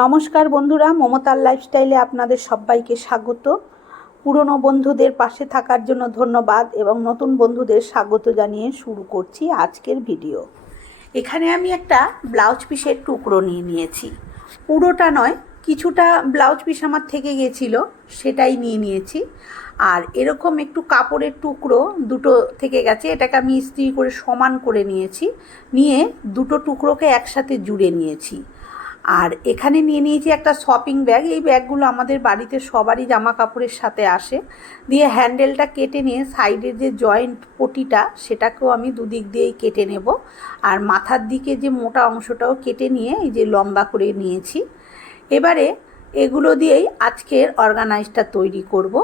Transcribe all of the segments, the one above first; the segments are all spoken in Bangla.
নমস্কার বন্ধুরা, মমতার লাইফস্টাইলে আপনাদের সবাইকে স্বাগত। পুরনো বন্ধুদের পাশে থাকার জন্য ধন্যবাদ এবং নতুন বন্ধুদের স্বাগত জানিয়ে শুরু করছি আজকের ভিডিও এখানে আমি একটা ব্লাউজ পিসের টুকরো নিয়ে নিয়েছি। পুরোটা নয়, কিছুটা ব্লাউজ পিস আমার থেকে গেছিল, সেটাই নিয়ে নিয়েছি। আর এরকম একটু কাপড়ের টুকরো দুটো থেকে গেছে, এটাকে আমি ইস্ত্রি করে সমান করে নিয়েছি। নিয়ে দুটো টুকরোকে একসাথে জুড়ে নিয়েছি। আর এখানে নিয়ে নিয়েছি একটা শপিং ব্যাগ এই ব্যাগগুলো আমাদের বাড়িতে সবারই জামা কাপড়ের সাথে আসে। দিয়ে হ্যান্ডেলটা কেটে নিয়ে সাইডের যে জয়েন্ট পটিটা, সেটাকেও আমি দুদিক দিয়েই কেটে নেব। আর মাথার দিকে যে মোটা অংশটাও কেটে নিয়ে এই যে লম্বা করে নিয়েছি। এবারে এগুলো দিয়েই আজকের অর্গানাইজটা তৈরি করব।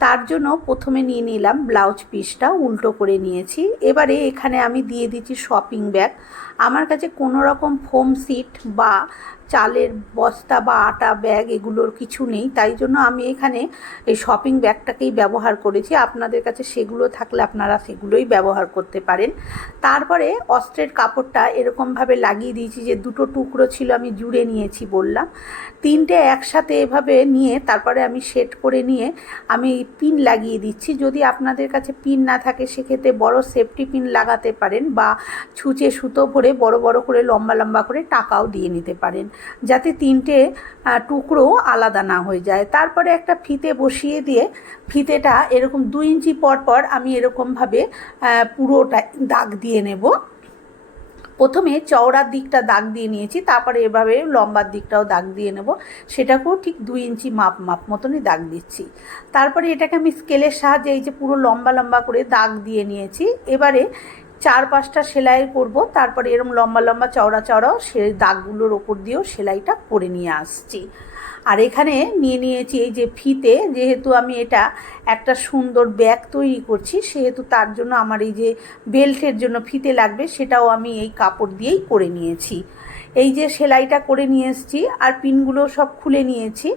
তার জন্য প্রথমে নিয়ে নিলাম ব্লাউজ পিসটা উল্টো করে নিয়েছি। এবারে এখানে আমি দিয়ে দিচ্ছি শপিং ব্যাগ আমার কাছে কোনো রকম ফোম সিট বা চালের বস্তা বা আটা ব্যাগ এগুলোর কিছু নেই। তাই জন্য আমি এখানে এই শপিং ব্যাগটাকেই ব্যবহার করেছি। আপনাদের কাছে সেগুলো থাকলে আপনারা সেগুলোই ব্যবহার করতে পারেন। তারপরে অস্ত্রের কাপড়টা এরকমভাবে লাগিয়ে দিয়েছি যে দুটো টুকরো ছিল আমি জুড়ে নিয়েছি বললাম। তিনটে একসাথে এভাবে নিয়ে তারপরে আমি সেট করে নিয়ে আমি পিন লাগিয়ে দিচ্ছি। যদি আপনাদের কাছে পিন না থাকে, সেক্ষেত্রে বড় সেফটি পিন লাগাতে পারেন বা ছুঁচে সুতো ভরে বড় বড় করে লম্বা লম্বা করে টাকাও দিয়ে নিতে পারেন। যাতে তিনটে টুকরো আলাদা না হয়ে যায়। তারপরে একটা ফিতে বসিয়ে দিয়ে ফিতেটা এরকম দু ইঞ্চি পর পর আমি এরকমভাবে পুরোটা দাগ দিয়ে নেব। প্রথমে চওড়ার দিকটা দাগ দিয়ে নিয়েছি, তারপরে এভাবে লম্বার দিকটাও দাগ দিয়ে নেব। সেটাকেও ঠিক দুই ইঞ্চি মাপ মাপ মতনই দাগ দিচ্ছি। তারপরে এটাকে আমি স্কেলের সাহায্যে এই যে পুরো লম্বা লম্বা করে দাগ দিয়ে নিয়েছি। এবারে চার পাঁচটা সেলাই করব, তারপরে এরম লম্বা লম্বা চওড়া চওড়াও, সে দাগগুলোর ওপর দিয়েও সেলাইটা করে নিয়ে আসছি। আর এখানে নিয়ে নিয়েছি এই যে ফিতে, যেহেতু আমি এটা একটা সুন্দর ব্যাগ তৈরি করছি, সেহেতু তার জন্য আমার এই যে বেল্টের জন্য ফিতে লাগবে, সেটাও আমি এই কাপড় দিয়েই করে নিয়েছি। এই যে সেলাইটা করে নিয়ে এসেছি আর পিনগুলো সব খুলে নিয়েছি।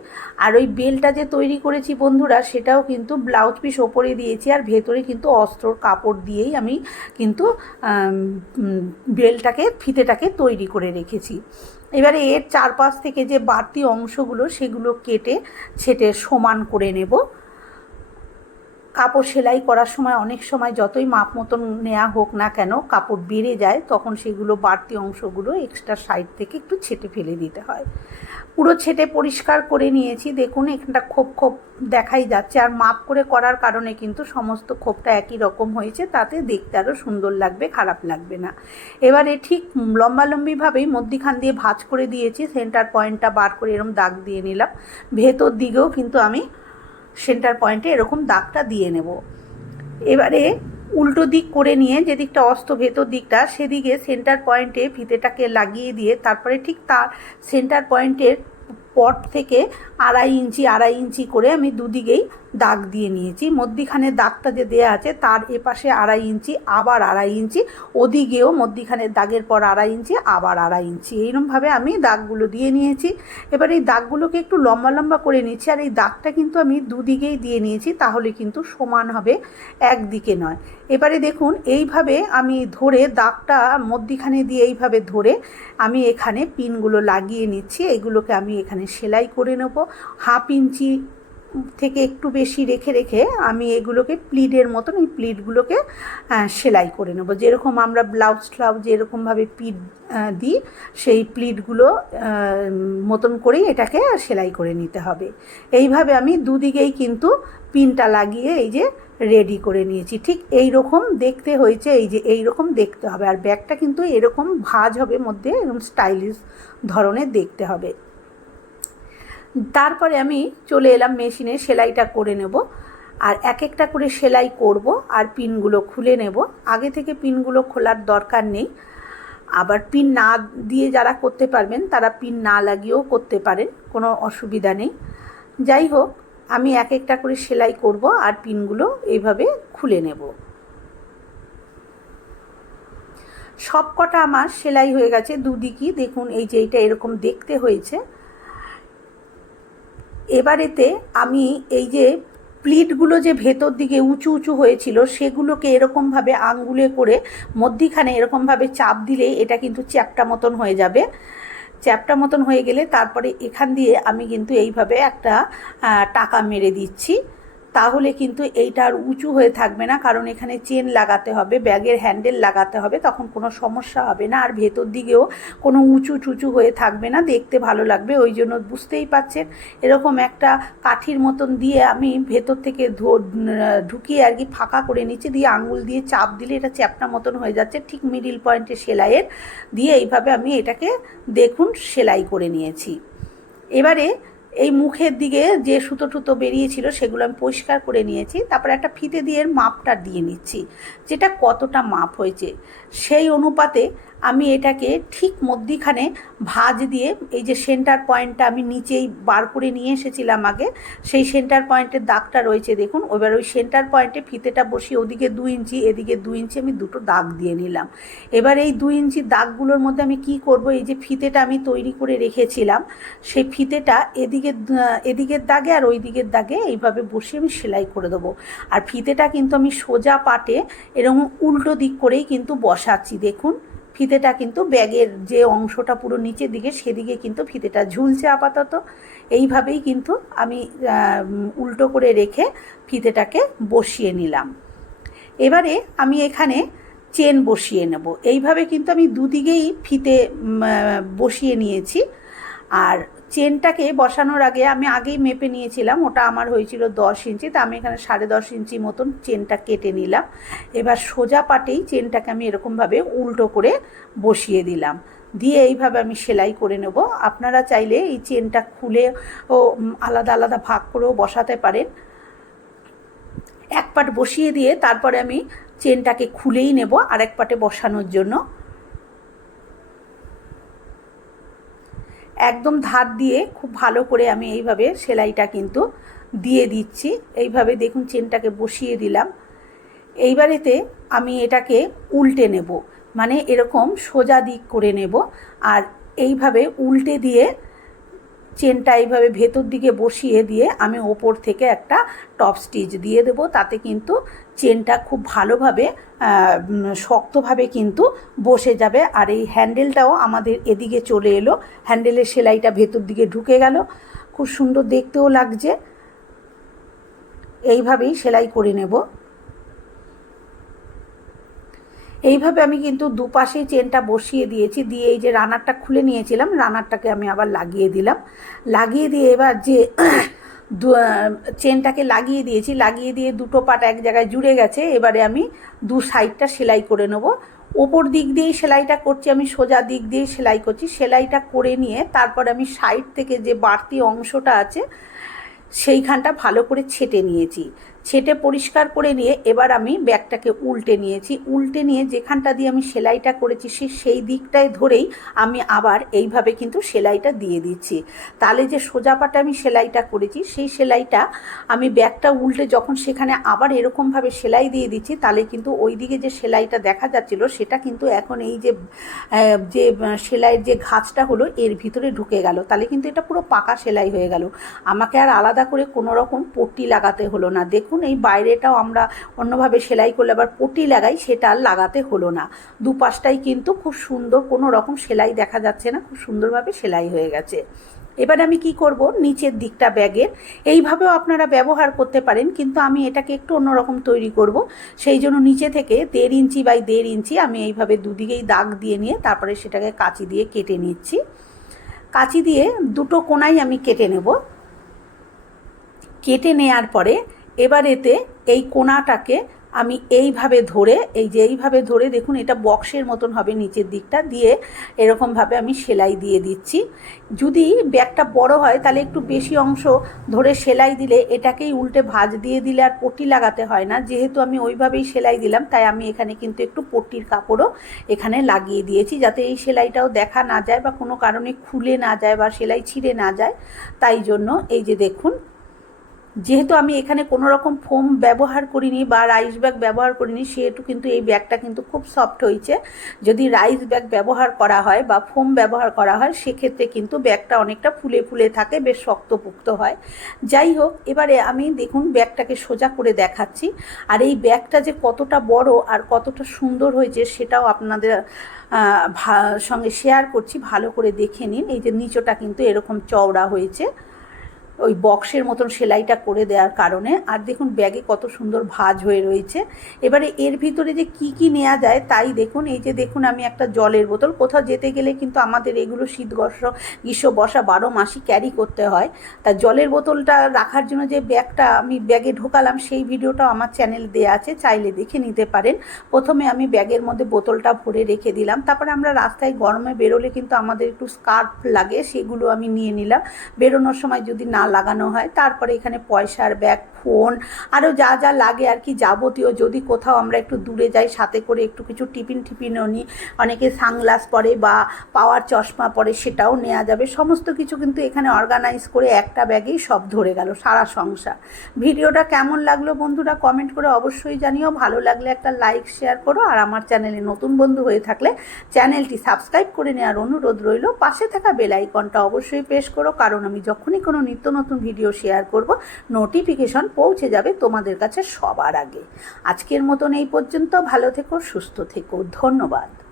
আর ওই বেলটা যে তৈরি করেছি বন্ধুরা, সেটাও কিন্তু ব্লাউজ পিস ওপরে দিয়েছি আর ভেতরে কিন্তু অস্ত্রর কাপড় দিয়েই আমি কিন্তু বেলটাকে, ফিতেটাকে তৈরি করে রেখেছি। এবারে এর চারপাশ থেকে যে বাড়তি অংশগুলো, সেগুলো কেটে, ছেটে সমান করে নেব। কাপড় সেলাই করার সময় অনেক সময় যতই মাপ মতন নেওয়া হোক না কেন কাপড় বেড়ে যায়, তখন সেগুলো বাড়তি অংশগুলো এক্সট্রা সাইড থেকে একটু ছেটে ফেলে দিতে হয়। পুরো ছেটে পরিষ্কার করে নিয়েছি। দেখুন, এখানটা খোপ খোপ দেখাই যাচ্ছে। আর মাপ করে করার কারণে কিন্তু সমস্ত খোপটা একই রকম হয়েছে। তাতে দেখতে আরও সুন্দর লাগবে, খারাপ লাগবে না। এবারে ঠিক লম্বালম্বিভাবেই মধ্যিখান দিয়ে ভাঁজ করে দিয়েছি। সেন্টার পয়েন্টটা বার করে এরকম দাগ দিয়ে নিলাম। ভেতর দিকেও কিন্তু আমি সেন্টার পয়েন্টে এরকম দাগটা দিয়ে নেব। এবারে উল্টো দিক করে নিয়ে যেদিকটা অস্ত ভেতর দিকটা, সেদিকে সেন্টার পয়েন্টে ফিতেটাকে লাগিয়ে দিয়ে তারপরে ঠিক তার সেন্টার পয়েন্টের পট থেকে আড়াই ইঞ্চি আড়াই ইঞ্চি করে আমি দুদিকেই দাগ দিয়ে নিয়েছি। মধ্যিখানে দাগটা যে দেওয়া আছে তার এপাশে আড়াই ইঞ্চি, আবার আড়াই ইঞ্চি, ওদিকেও মধ্যিখানে দাগের পর আড়াই ইঞ্চি, আবার আড়াই ইঞ্চি। এইরকমভাবে আমি দাগগুলো দিয়ে নিয়েছি। এবার এই দাগগুলোকে একটু লম্বা লম্বা করে নিচ্ছি আর এই দাগটা কিন্তু আমি দুদিকেই দিয়ে নিয়েছি, তাহলে কিন্তু সমান হবে, একদিকে নয়। এবারে দেখুন, এইভাবে আমি ধরে দাগটা মধ্যিখানে দিয়ে এইভাবে ধরে আমি এখানে পিনগুলো লাগিয়ে নিচ্ছি। এগুলোকে আমি এখানে সেলাই করে নেব। হাফ ইঞ্চি থেকে একটু বেশি রেখে রেখে আমি এগুলোকে প্লিডের মতন এই প্লিটগুলোকে সেলাই করে নেব। যেরকম আমরা ব্লাউজ ট্লাউজ যেরকমভাবে পিট দিই, সেই প্লিটগুলো মতন করেই এটাকে সেলাই করে নিতে হবে। এইভাবে আমি দুদিকেই কিন্তু পিনটা লাগিয়ে এই যে রেডি করে নিয়েছি। ঠিক এই রকম দেখতে হয়েছে, এই যে এই রকম দেখতে হবে। আর ব্যাগটা কিন্তু এরকম ভাজ হবে মধ্যে, এরকম স্টাইলিশ ধরনের দেখতে হবে। তারপরে আমি চলে এলাম মেশিনে সেলাইটা করে নেব। আর এক একটা করে সেলাই করব আর পিনগুলো খুলে নেব। আগে থেকে পিনগুলো খোলার দরকার নেই। আবার পিন না দিয়ে যারা করতে পারবেন, তারা পিন না লাগিয়েও করতে পারেন, কোনো অসুবিধা নেই। যাই হোক, আমি এক একটা করে সেলাই করব আর পিনগুলো এইভাবে খুলে নেব। সব কটা আমার সেলাই হয়ে গেছে দুদিকই। দেখুন, এই যে এইটা এরকম দেখতে হয়েছে। এবারেতে আমি এই যে প্লিটগুলো যে ভেতর দিকে উঁচু উঁচু হয়েছিল, সেগুলোকে এরকমভাবে আঙ্গুলে করে মধ্যিখানে এরকমভাবে চাপ দিলে এটা কিন্তু চ্যাপটা মতন হয়ে যাবে। চ্যাপটা মতন হয়ে গেলে তারপরে এখান দিয়ে আমি কিন্তু এইভাবে একটা টাকা মেরে দিচ্ছি। তাহলে কিন্তু এইটা আর উঁচু হয়ে থাকবে না, কারণ এখানে চেন লাগাতে হবে, ব্যাগের হ্যান্ডেল লাগাতে হবে, তখন কোনো সমস্যা হবে না, আর ভেতর দিকেও কোনো উঁচু চুচু হয়ে থাকবে না, দেখতে ভালো লাগবে, ওই জন্য বুঝতেই পাচ্ছেন এরকম একটা কাঠির মতন দিয়ে আমি ভেতর থেকে ঢুকিয়ে আর কি ফাঁকা করে নিচ্ছি দিয়ে আঙুল দিয়ে চাপ দিলে এটা চ্যাপটা মতন হয়ে যাচ্ছে, ঠিক মিডিল পয়েন্টে সেলাইয়ের, দিয়ে এইভাবে আমি এটাকে দেখুন সেলাই করে নিয়েছি। এবারে এই মুখের দিকে যে সুতো টুতো বেরিয়েছিল সেগুলো আমি পরিষ্কার করে নিয়েছি। তারপর একটা ফিতে দিয়ে মাপটা দিয়ে নিচ্ছি। যেটা কতটা মাপ হয়েছে, সেই অনুপাতে আমি এটাকে ঠিক মধ্যিখানে ভাঁজ দিয়ে, এই যে সেন্টার পয়েন্টটা আমি নিচেই বার করে নিয়ে এসেছিলাম আগে, সেই সেন্টার পয়েন্টের দাগটা রয়েছে দেখুন, এবার ওই সেন্টার পয়েন্টে ফিতেটা বসিয়ে ওদিকে দু ইঞ্চি, এদিকে দু ইঞ্চি আমি দুটো দাগ দিয়ে নিলাম। এবার এই দু ইঞ্চি দাগগুলোর মধ্যে আমি কি করব, এই যে ফিতেটা আমি তৈরি করে রেখেছিলাম, সেই ফিতেটা এদিকে, এদিকের দাগে আর ওই দিকের দাগে এইভাবে বসিয়ে আমি সেলাই করে দেবো। আর ফিতেটা কিন্তু আমি সোজা পাটে এরকম উল্টো দিক করেই কিন্তু বসাচ্ছি, দেখুন। ফিতেটা কিন্তু ব্যাগের যে অংশটা পুরো নিচের দিকে, সেদিকে কিন্তু ফিতেটা ঝুলছে আপাতত। এইভাবেই কিন্তু আমি উল্টো করে রেখে ফিতেটাকে বসিয়ে নিলাম। এবারে আমি এখানে চেন বসিয়ে নেব। এইভাবে কিন্তু আমি দুদিকেই ফিতে বসিয়ে নিয়েছি। আর চেনটাকে বসানোর আগে আমি আগেই মেপে নিয়েছিলাম, ওটা আমার হয়েছিল দশ ইঞ্চি, তা আমি এখানে সাড়ে দশ ইঞ্চি মতন চেনটা কেটে নিলাম। এবার সোজা পাটেই চেনটাকে আমি এরকমভাবে উল্টো করে বসিয়ে দিলাম। দিয়ে এইভাবে আমি সেলাই করে নেব। আপনারা চাইলে এই চেনটা খুলে ও আলাদা আলাদা ভাগ করেও বসাতে পারেন। এক পাট বসিয়ে দিয়ে তারপরে আমি চেনটাকে খুলেই নেব আর এক পাটে বসানোর জন্য। একদম ধার দিয়ে খুব ভালো করে আমি এইভাবে সেলাইটা কিন্তু দিয়ে দিচ্ছি। এইভাবে দেখুন চেনটাকে বসিয়ে দিলাম। এইবারেতে আমি এটাকে উল্টে নেব। মানে এরকম সোজা দিক করে নেব। আর এইভাবে উল্টে দিয়ে চেনটা এইভাবে ভেতর দিকে বসিয়ে দিয়ে আমি ওপর থেকে একটা টপ স্টিচ দিয়ে দেবো। তাতে কিন্তু চেনটা খুব ভালোভাবে শক্তভাবে কিন্তু বসে যাবে। আর এই হ্যান্ডেলটাও আমাদের এদিকে চলে এলো। হ্যান্ডেলের সেলাইটা ভেতর দিকে ঢুকে গেল। খুব সুন্দর দেখতেও লাগছে। এইভাবেই সেলাই করে নেব। এইভাবে আমি কিন্তু দুপাশেই চেনটা বসিয়ে দিয়েছি। দিয়ে এই যে রানারটা খুলে নিয়েছিলাম, রানারটাকে আমি আবার লাগিয়ে দিলাম। লাগিয়ে দিয়ে এবার যে চেনটাকে লাগিয়ে দিয়েছি, লাগিয়ে দিয়ে দুটো পাট এক জায়গায় জুড়ে গেছে। এবারে আমি দু সাইডটা সেলাই করে নেব। ওপর দিক দিয়েই সেলাইটা করছি, আমি সোজা দিক দিয়ে সেলাই করছি। সেলাইটা করে নিয়ে তারপর আমি সাইড থেকে যে বাড়তি অংশটা আছে, সেইখানটা ভালো করে ছেটে নিয়েছি। ছেটে পরিষ্কার করে নিয়ে এবার আমি ব্যাগটাকে উল্টে নিয়েছি। উল্টে নিয়ে যেখানটা দিয়ে আমি সেলাইটা করেছি সে সেই দিকটায় ধরেই আমি আবার এইভাবে কিন্তু সেলাইটা দিয়ে দিচ্ছি। তাহলে যে সোজা পাটে আমি সেলাইটা করেছি, সেই সেলাইটা আমি ব্যাগটা উল্টে যখন সেখানে আবার এরকমভাবে সেলাই দিয়ে দিচ্ছি তাহলে কিন্তু ওই দিকে যে সেলাইটা দেখা যাচ্ছিল, সেটা কিন্তু এখন এই যে যে সেলাইয়ের যে ঘাঁচটা হলো, এর ভিতরে ঢুকে গেল। তাহলে কিন্তু এটা পুরো পাকা সেলাই হয়ে গেল। আমাকে আর আলাদা করে কোনো রকম পট্টি লাগাতে হলো না। দেখুন এই বাইরেটাও আমরা অন্যভাবে সেলাই করলে আবার পটি লাগাই, সেটা আর লাগাতে হলো না। দুপাশটাই কিন্তু খুব সুন্দর কোনো রকম সেলাই দেখা যাচ্ছে না, খুব সুন্দরভাবে সেলাই হয়ে গেছে। এবার আমি কি করব? নিচের দিকটা ব্যাগের। এইভাবেও আপনারা ব্যবহার করতে পারেন, কিন্তু আমি এটাকে একটু অন্যরকম তৈরি করব। সেই জন্য নিচে থেকে দেড় ইঞ্চি বাই দেড় ইঞ্চি আমি এইভাবে দুদিকেই দাগ দিয়ে নিয়ে তারপরে সেটাকে কাঁচি দিয়ে কেটে নিচ্ছি। কাঁচি দিয়ে দুটো কোনাই আমি কেটে নেব। কেটে নেয়ার পরে এবার এতে এই কোনাটাকে আমি এইভাবে ধরে, এই যে এইভাবে ধরে দেখুন এটা বক্সের মতন হবে নিচের দিকটা, দিয়ে এরকমভাবে আমি সেলাই দিয়ে দিচ্ছি। যদি ব্যাগটা বড় হয় তাহলে একটু বেশি অংশ ধরে সেলাই দিলে এটাকেই উল্টে ভাঁজ দিয়ে দিলে আর পট্টি লাগাতে হয় না। যেহেতু আমি ওইভাবেই সেলাই দিলাম, তাই আমি এখানে কিন্তু একটু পট্টির কাপড়ও এখানে লাগিয়ে দিয়েছি যাতে এই সেলাইটাও দেখা না যায় বা কোনো কারণে খুলে না যায় বা সেলাই ছিঁড়ে না যায়। তাই জন্য এই যে দেখুন যেহেতু আমি এখানে কোনো রকম ফোম ব্যবহার করিনি বা রাইস ব্যাগ ব্যবহার করিনি, সেহেতু কিন্তু এই ব্যাগটা কিন্তু খুব সফট হয়েছে। যদি রাইস ব্যাগ ব্যবহার করা হয় বা ফোম ব্যবহার করা হয়, সেক্ষেত্রে কিন্তু ব্যাগটা অনেকটা ফুলে ফুলে থাকে, বেশ শক্তপুক্ত হয়। যাই হোক, এবারে আমি দেখুন ব্যাগটাকে সোজা করে দেখাচ্ছি। আর এই ব্যাগটা যে কতটা বড় আর কতটা সুন্দর হয়েছে, সেটাও আপনাদের সঙ্গে শেয়ার করছি। ভালো করে দেখে নিন। এই যে নিচটা কিন্তু এরকম চওড়া হয়েছে। ওই বক্সের মতন সেলাইটা করে দেওয়ার কারণে। আর দেখুন, ব্যাগে কত সুন্দর ভাঁজ হয়ে রয়েছে। এবারে এর ভিতরে যে কি কি নেওয়া যায় তাই দেখুন। এই যে দেখুন, আমি একটা জলের বোতল। কোথাও যেতে গেলে কিন্তু আমাদের এগুলো শীত গ্রস্ব গ্রীষ্ম বসা বারো মাসই ক্যারি করতে হয়। তা জলের বোতলটা রাখার জন্য যে ব্যাগটা আমি ব্যাগে ঢোকালাম, সেই ভিডিওটাও আমার চ্যানেলে দেওয়া আছে। চাইলে দেখে নিতে পারেন। প্রথমে আমি ব্যাগের মধ্যে বোতলটা ভরে রেখে দিলাম। তারপরে আমরা রাস্তায় গরমে বেরোলে কিন্তু আমাদের একটু স্কার্ফ লাগে, সেগুলো আমি নিয়ে নিলাম। বেরোনোর সময় যদি না লাগানো হয়। তারপরে এখানে পয়সার ব্যাগ ফোন আরও যা যা লাগে আর কি যাবতীয়। যদি কোথাও আমরা একটু দূরে যাই, সাথে করে একটু কিছু টিফিন টিফিনও নিই অনেকে সানগ্লাস পরে বা পাওয়ার চশমা পরে সেটাও নেওয়া যাবে। সমস্ত কিছু কিন্তু এখানে অর্গানাইজ করে একটা ব্যাগেই সব ধরে গেল, সারা সংসার। ভিডিওটা কেমন লাগল বন্ধুরা কমেন্ট করে অবশ্যই জানিও। ভালো লাগলে একটা লাইক শেয়ার করো। আর আমার চ্যানেলে নতুন বন্ধু হয়ে থাকলে চ্যানেলটি সাবস্ক্রাইব করে নেওয়ার অনুরোধ রইল। পাশে থাকা বেল আইকনটা অবশ্যই প্রেস করো। কারণ আমি যখনই কোনো নিত্য নতুন ভিডিও শেয়ার করব নোটিফিকেশন পৌঁছে যাবে তোমাদের কাছে সবার আগে। আজকের মতন এই পর্যন্ত। ভালো থেকো, সুস্থ থেকো। ধন্যবাদ।